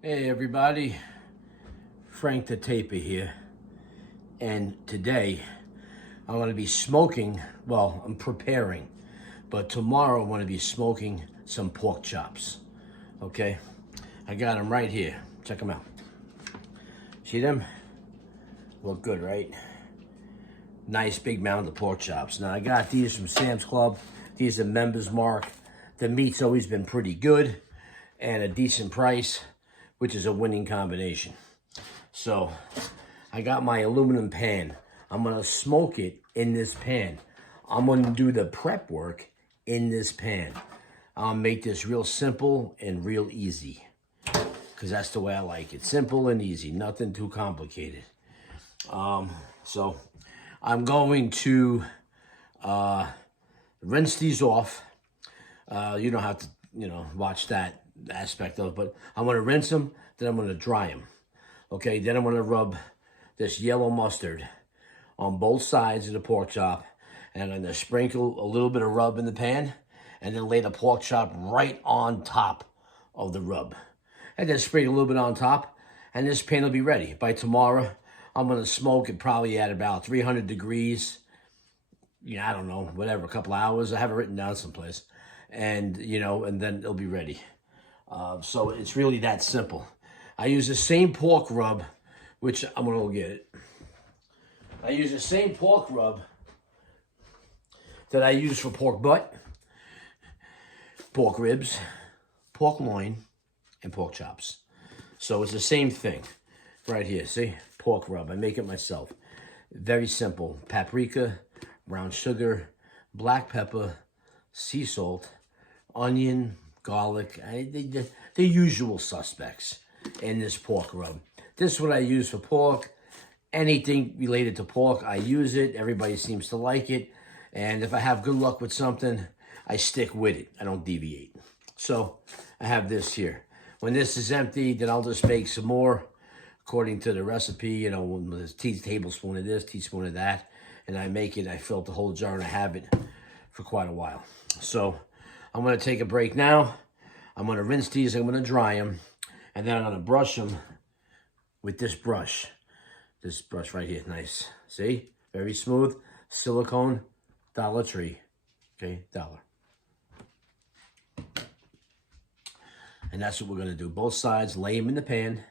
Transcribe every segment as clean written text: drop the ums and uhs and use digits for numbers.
Hey everybody, Frank the Taper here, and today I'm going to be smoking, well, I'm preparing, but tomorrow I'm going to be smoking some pork chops, okay? I got them right here, check them out. See them? Look good, right? Nice big mound of pork chops. Now I got these from Sam's Club, these are Members Mark. The meat's always been pretty good and a decent price, which is a winning combination. So I got my aluminum pan. I'm gonna smoke it in this pan. I'm gonna do the prep work in this pan. I'll make this real simple and real easy, because that's the way I like it. Simple and easy, nothing too complicated. So I'm going to rinse these off. You don't have to, watch that aspect of it, but I'm gonna rinse them, then I'm gonna dry them. Okay, then I'm gonna rub this yellow mustard on both sides of the pork chop, and I'm gonna sprinkle a little bit of rub in the pan, and then lay the pork chop right on top of the rub. And then sprinkle a little bit on top, and this pan will be ready. By tomorrow, I'm gonna smoke it probably at about 300 degrees. I don't know, whatever, a couple hours. I have it written down someplace. And, and then it'll be ready. So it's really that simple. I use the same pork rub, which I'm gonna go get it. I use the same pork rub that I use for pork butt, pork ribs, pork loin, and pork chops. So it's the same thing right here. See, pork rub. I make it myself. Very simple. Paprika, brown sugar, black pepper, sea salt, onion, garlic, the usual suspects in this pork rub. This is what I use for pork. Anything related to pork, I use it. Everybody seems to like it. And if I have good luck with something, I stick with it. I don't deviate. So I have this here. When this is empty, then I'll just make some more according to the recipe. With a tablespoon of this, teaspoon of that. And I make it, I fill up the whole jar, and I have it for quite a while. So I'm going to take a break now. I'm going to rinse these, I'm going to dry them, and then I'm going to brush them with this brush. This brush right here, nice. See? Very smooth. Silicone, Dollar Tree. Okay, $1. And that's what we're going to do. Both sides, lay them in the pan.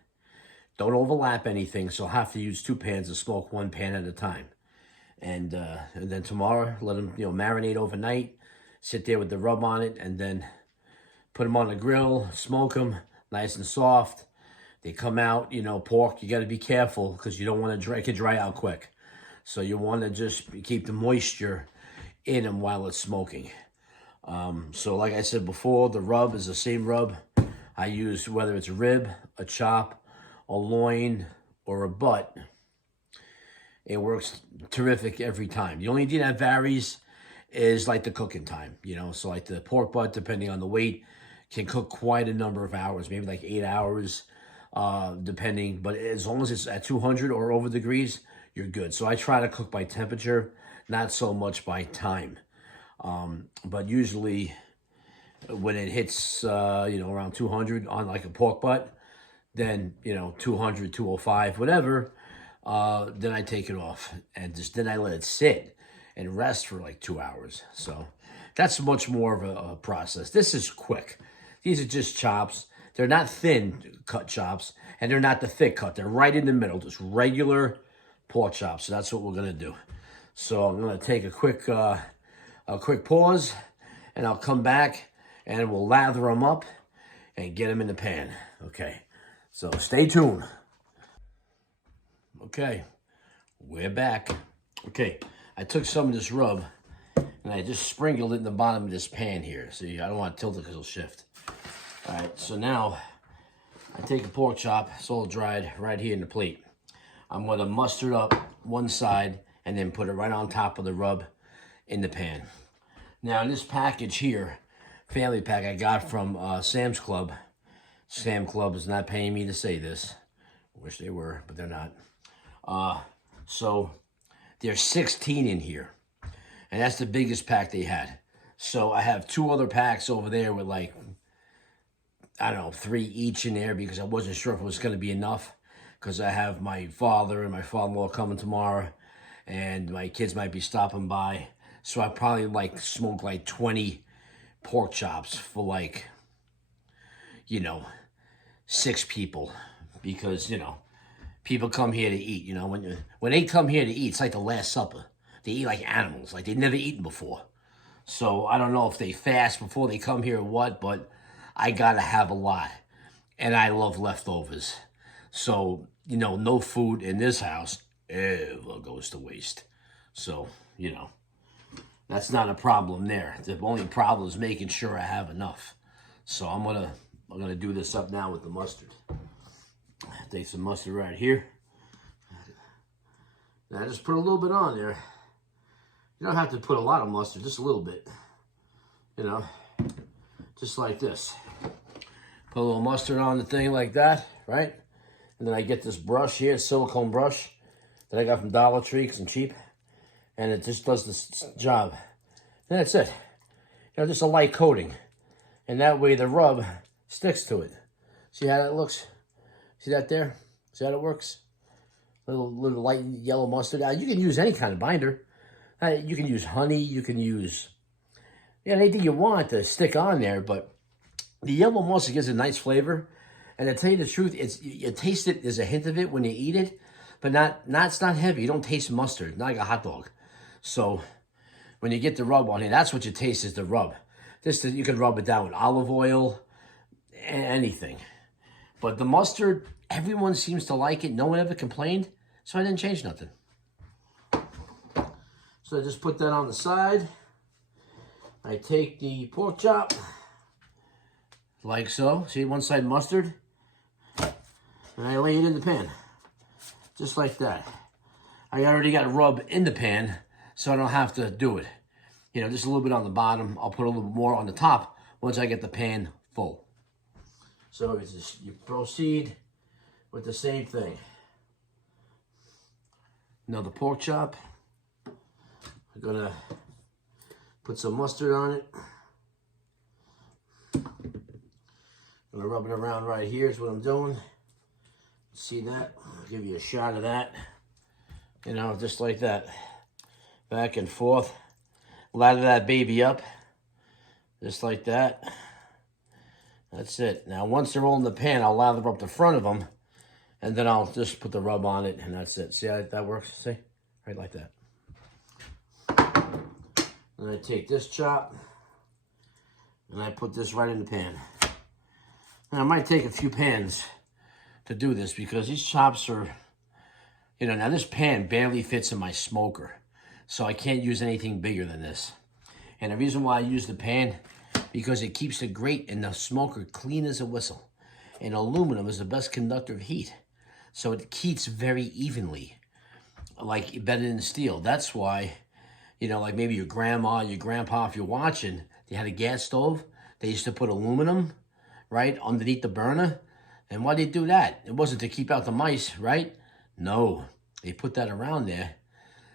Don't overlap anything, so I'll have to use 2 pans to smoke 1 pan at a time. And then tomorrow, let them marinate overnight. Sit there with the rub on it, and then put them on the grill, smoke them nice and soft. They come out, pork, you got to be careful because you don't want to dry, it can dry out quick. So you want to just keep the moisture in them while it's smoking. So like I said before, the rub is the same rub I use, whether it's a rib, a chop, a loin, or a butt. It works terrific every time. The only thing that varies is like the cooking time, So like the pork butt, depending on the weight, can cook quite a number of hours, maybe like 8 hours, depending. But as long as it's at 200 or over degrees, you're good. So I try to cook by temperature, not so much by time. But usually when it hits, around 200 on like a pork butt, then, 200, 205, whatever, then I take it off and then I let it sit and rest for like 2 hours. So that's much more of a process. This is quick. These are just chops. They're not thin cut chops, and they're not the thick cut. They're right in the middle, just regular pork chops. So that's what we're gonna do. So I'm gonna take a quick pause, and I'll come back and we'll lather them up and get them in the pan. Okay, so stay tuned. Okay, we're back. Okay, I took some of this rub and I just sprinkled it in the bottom of this pan here. See, I don't want to tilt it because it'll shift. All right, so now I take a pork chop, it's all dried right here in the plate. I'm going to mustard up one side and then put it right on top of the rub in the pan. Now, in this package here, family pack I got from Sam's Club. Sam Club is not paying me to say this. I wish they were, but they're not. So there's 16 in here, and that's the biggest pack they had. So I have 2 other packs over there with like I don't know, 3 each in there because I wasn't sure if it was going to be enough because I have my father and my father-in-law coming tomorrow and my kids might be stopping by. So I probably like smoke like 20 pork chops for like, you know, 6 people because, you know, people come here to eat, you know. When they come here to eat, it's like the Last Supper. They eat like animals, like they've never eaten before. So I don't know if they fast before they come here or what, but I gotta have a lot. And I love leftovers. So, you know, no food in this house ever goes to waste. So, you know, that's not a problem there. The only problem is making sure I have enough. So I'm gonna do this up now with the mustard. Take some mustard right here. Now just put a little bit on there. You don't have to put a lot of mustard, just a little bit. You know, just like this. Put a little mustard on the thing like that, right? And then I get this brush here, silicone brush that I got from Dollar Tree because I'm cheap. And it just does this job. And that's it. You know, just a light coating. And that way the rub sticks to it. See how that looks? See that there? See how it works? Little light yellow mustard. You can use any kind of binder. You can use honey. You can use anything you want to stick on there. But the yellow mustard gives a nice flavor. And to tell you the truth, you taste it. There's a hint of it when you eat it, but it's not heavy. You don't taste mustard, not like a hot dog. So when you get the rub on it, that's what you taste is the rub. You can rub it down with olive oil, anything. But the mustard, everyone seems to like it. No one ever complained, so I didn't change nothing. So I just put that on the side. I take the pork chop, like so. See, one side mustard. And I lay it in the pan, just like that. I already got a rub in the pan, so I don't have to do it. You know, just a little bit on the bottom. I'll put a little bit more on the top once I get the pan full. So it's just, you proceed with the same thing. Now the pork chop, I'm gonna put some mustard on it. I'm gonna rub it around right here is what I'm doing. See that? I'll give you a shot of that. You know, just like that. Back and forth. Lather that baby up. Just like that. That's it. Now, once they're all in the pan, I'll lather up the front of them. And then I'll just put the rub on it, and that's it. See how that works? See? Right like that. And I take this chop, and I put this right in the pan. And I might take a few pans to do this because these chops are, you know, now this pan barely fits in my smoker. So I can't use anything bigger than this. And the reason why I use the pan, because it keeps the grate in the smoker clean as a whistle. And aluminum is the best conductor of heat. So it heats very evenly, like better than steel. That's why, you know, like maybe your grandma, your grandpa, if you're watching, they had a gas stove. They used to put aluminum, right, underneath the burner. And why did they do that? It wasn't to keep out the mice, right? No, they put that around there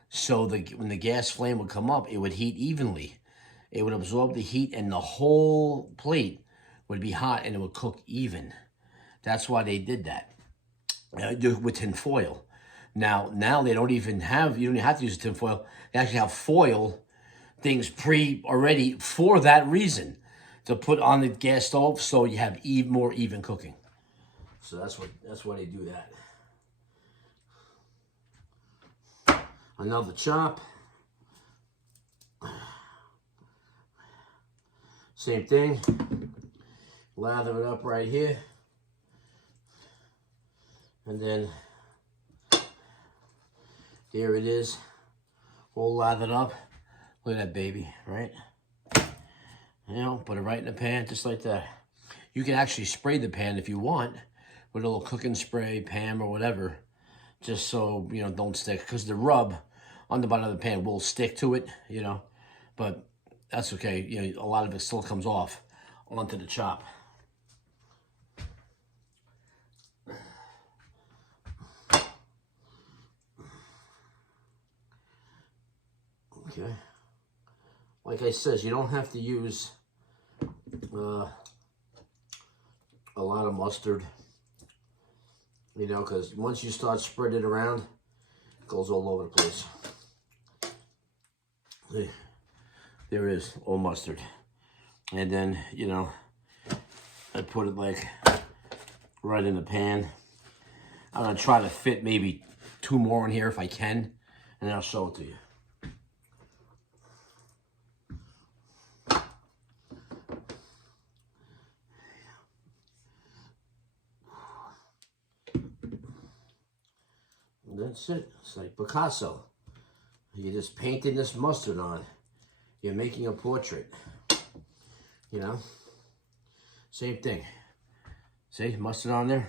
so when the gas flame would come up, it would heat evenly. It would absorb the heat and the whole plate would be hot and it would cook even. That's why they did that with tin foil. Now they don't even have, you don't even have to use tin foil. They actually have foil things already for that reason, to put on the gas stove so you have more even cooking. So that's why they do that. Another chop. Same thing. Lather it up right here. And then there it is. All lathered up. Look at that baby, right? You know, put it right in the pan, just like that. You can actually spray the pan if you want with a little cooking spray, Pam or whatever, just so, you know, don't stick. Because the rub on the bottom of the pan will stick to it, you know. But that's okay. You know, a lot of it still comes off onto the chop. Okay. Like I said, you don't have to use a lot of mustard, you know, because once you start spreading it around, it goes all over the place. See, there it is, all mustard. And then, you know, I put it like right in the pan. I'm gonna try to fit maybe 2 more in here if I can, and then I'll show it to you. And that's it. It's like Picasso. You're just painting this mustard on. You're making a portrait. You know? Same thing. See, mustard on there.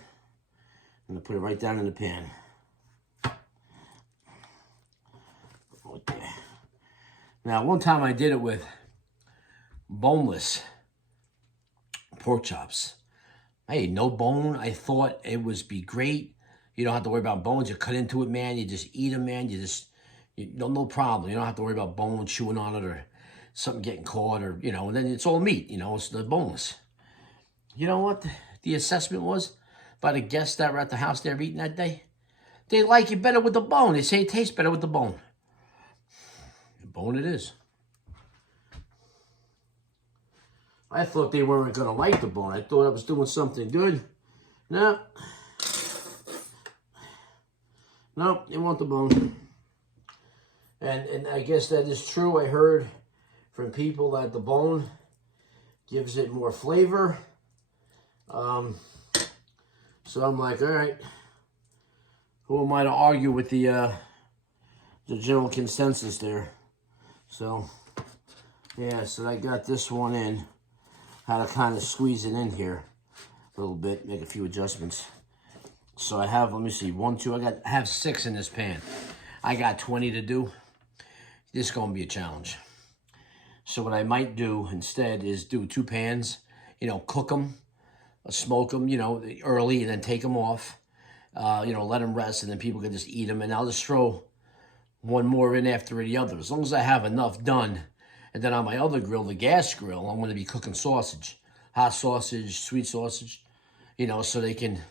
I'm gonna put it right down in the pan. Okay. Now, one time I did it with boneless pork chops. Hey, no bone. I thought it would be great. You don't have to worry about bones. You cut into it, man. You just eat them, man. No problem. You don't have to worry about bone chewing on it or something getting caught or, you know, and then it's all meat, you know, it's the boneless. You know what the assessment was by the guests that were at the house they were eating that day? They like it better with the bone. They say it tastes better with the bone. The bone it is. I thought they weren't going to like the bone. I thought I was doing something good. No. No, they want the bone. And I guess that is true. I heard from people that the bone gives it more flavor. So I'm like, all right. Who am I to argue with the general consensus there? So, yeah, so I got this one in. How to kind of squeeze it in here a little bit, make a few adjustments. So I have, let me see, 1, 2, I have 6 in this pan. I got 20 to do. This is going to be a challenge. So what I might do instead is do 2 pans, you know, cook them, smoke them, you know, early and then take them off, you know, let them rest and then people can just eat them. And I'll just throw one more in after the other. As long as I have enough done. And then on my other grill, the gas grill, I'm going to be cooking sausage, hot sausage, sweet sausage, you know, so they can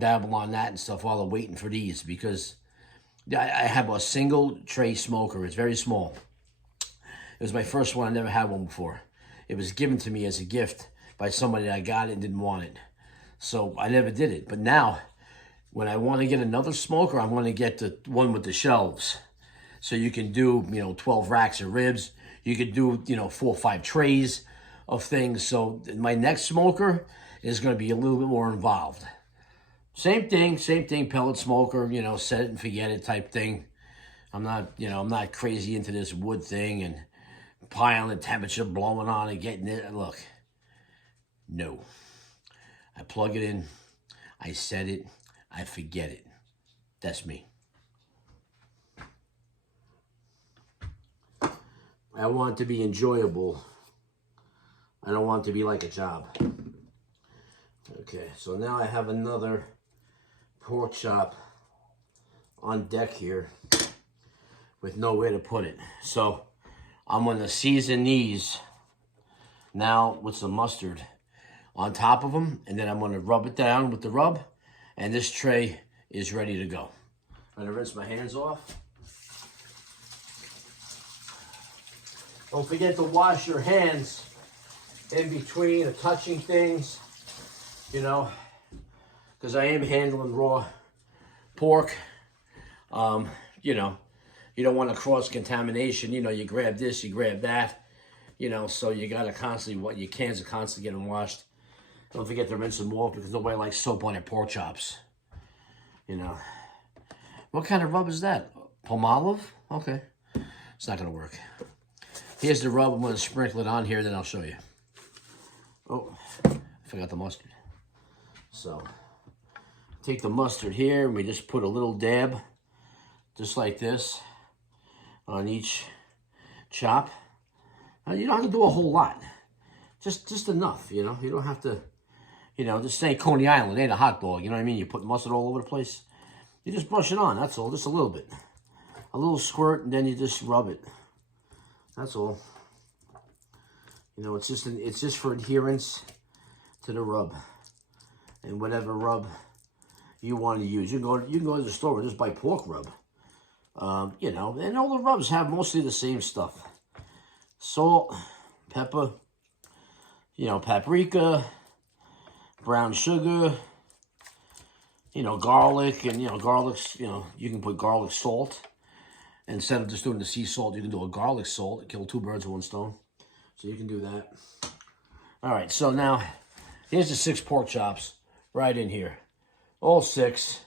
dabble on that and stuff while they're waiting for these because I have a single tray smoker. It's very small. It was my first one. I never had one before. It was given to me as a gift by somebody that I got it and didn't want it. So I never did it. But now, when I want to get another smoker, I want to get the one with the shelves. So you can do, you know, 12 racks of ribs. You could do, you know, 4 or 5 trays of things. So my next smoker is going to be a little bit more involved. Same thing, pellet smoker, you know, set it and forget it type thing. I'm not crazy into this wood thing and piling temperature, blowing on and getting it. Look, no. I plug it in, I set it, I forget it. That's me. I want it to be enjoyable. I don't want it to be like a job. Okay, so now I have another pork chop on deck here with nowhere to put it. So I'm going to season these now with some mustard on top of them, and then I'm going to rub it down with the rub, and this tray is ready to go. I'm going to rinse my hands off. Don't forget to wash your hands in between or touching things, you know, because I am handling raw pork. You know, you don't want to cross contamination. You know, you grab this, you grab that, you know, so you got to constantly, your cans are constantly getting washed. Don't forget to rinse them off because nobody likes soap on their pork chops, you know. What kind of rub is that? Palmolive? Okay. It's not going to work. Here's the rub. I'm going to sprinkle it on here, then I'll show you. Oh, I forgot the mustard. So, take the mustard here, and we just put a little dab, just like this, on each chop. Now, you don't have to do a whole lot. Just enough, you know. You don't have to, you know, this ain't Coney Island. It ain't a hot dog, you know what I mean? You put mustard all over the place. You just brush it on, that's all, just a little bit. A little squirt, and then you just rub it. That's all. You know, it's just for adherence to the rub. and whatever rub you want to use. You can go to the store and just buy pork rub. You know, and all the rubs have mostly the same stuff. Salt, pepper, you know, paprika, brown sugar, you know, garlic, and, you know, garlic's, you know, you can put garlic salt. Instead of just doing the sea salt, you can do a garlic salt. Kill two birds with one stone. So you can do that. All right, so now, here's the 6 pork chops right in here. All 6.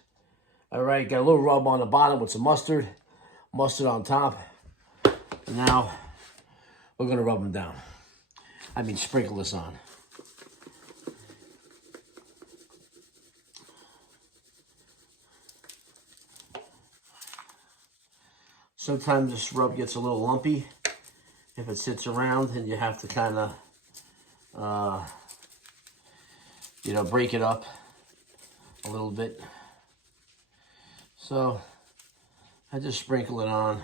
All right, got a little rub on the bottom with some mustard. Mustard on top. And now, we're going to rub them down. I mean, sprinkle this on. Sometimes this rub gets a little lumpy if it sits around, and you have to kind of, you know, break it up a little bit. So I just sprinkle it on,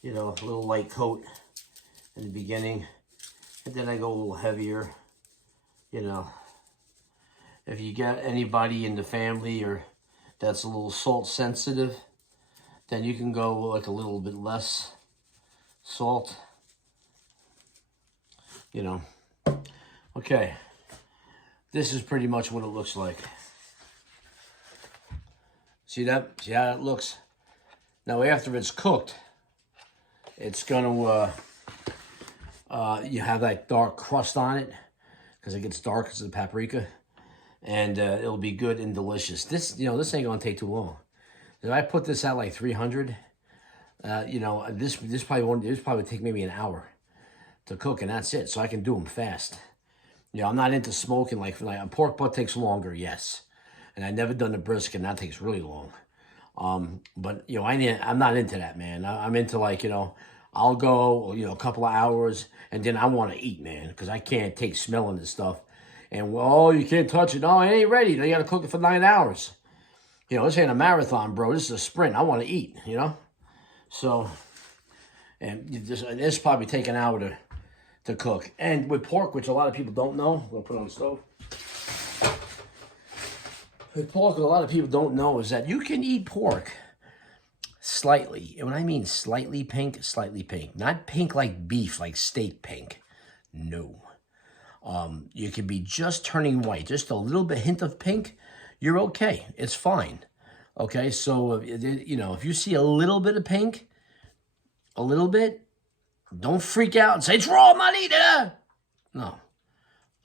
you know, a little light coat in the beginning, and then I go a little heavier, you know. If you got anybody in the family or that's a little salt sensitive, then you can go like a little bit less salt, you know. Okay, this is pretty much what it looks like. See that? See how it looks? Now after it's cooked, it's gonna, you have that dark crust on it, because it gets dark because of the paprika. And it'll be good and delicious. This, you know, this ain't gonna take too long. If I put this at like 300, you know, this probably take maybe an hour to cook, and that's it. So I can do them fast. You know, I'm not into smoking like a pork butt takes longer, yes. And I've never done the brisket, and that takes really long. But you know, I'm not into that, man. I'm into, like, you know, I'll go, you know, a couple of hours, and then I want to eat, man, because I can't take smelling this stuff. And, well, you can't touch it. No, it ain't ready. You got to cook it for 9 hours. You know, this ain't a marathon, bro. This is a sprint. I want to eat, you know? So, and this probably take an hour to cook. And with pork, which a lot of people don't know, I'm going to put it on the stove. With pork, what a lot of people don't know is that you can eat pork slightly. And when I mean slightly pink. Not pink like beef, like steak pink. No. You could be just turning white, just a little bit hint of pink, you're okay. It's fine. Okay, so, you know, if you see a little bit of pink, a little bit, don't freak out and say, it's raw, I'm not eating it. No,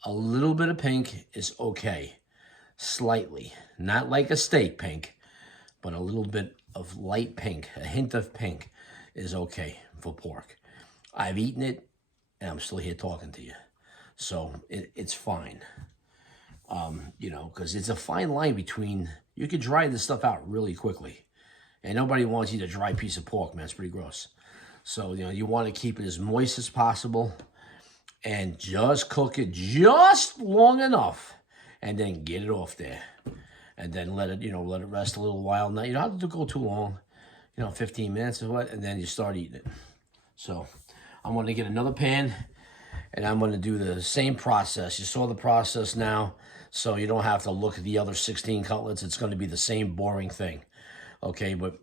a little bit of pink is okay. Slightly, not like a steak pink, but a little bit of light pink, a hint of pink is okay for pork. I've eaten it, and I'm still here talking to you. So it's fine, you know, because it's a fine line between, you could dry this stuff out really quickly. And nobody wants you to dry piece of pork, man. It's pretty gross. So, you know, you want to keep it as moist as possible and just cook it just long enough and then get it off there. And then let it, you know, let it rest a little while. Now, you don't have to go too long, you know, 15 minutes or what, and then you start eating it. So I'm going to get another pan. And I'm going to do the same process. You saw the process now, so you don't have to look at the other 16 cutlets. It's going to be the same boring thing. Okay, but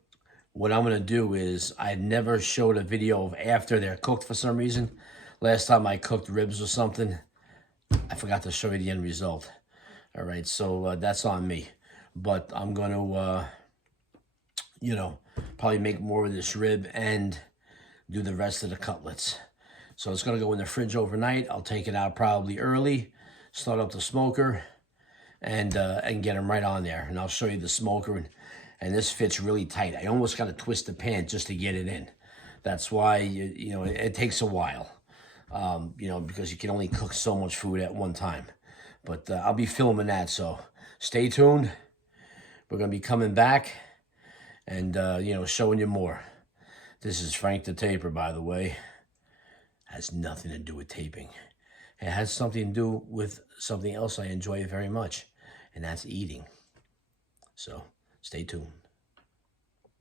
what I'm going to do is, I never showed a video of after they're cooked for some reason. Last time I cooked ribs or something, I forgot to show you the end result. All right, so that's on me. But I'm going to, you know, probably make more of this rib and do the rest of the cutlets. So it's going to go in the fridge overnight. I'll take it out probably early, start up the smoker, and get them right on there. And I'll show you the smoker, and this fits really tight. I almost got to twist the pan just to get it in. That's why, you know, it takes a while, you know, because you can only cook so much food at one time. But I'll be filming that, so stay tuned. We're going to be coming back and, you know, showing you more. This is Frank the Taper, by the way. Has nothing to do with taping. It has something to do with something else I enjoy very much, and that's eating. So stay tuned.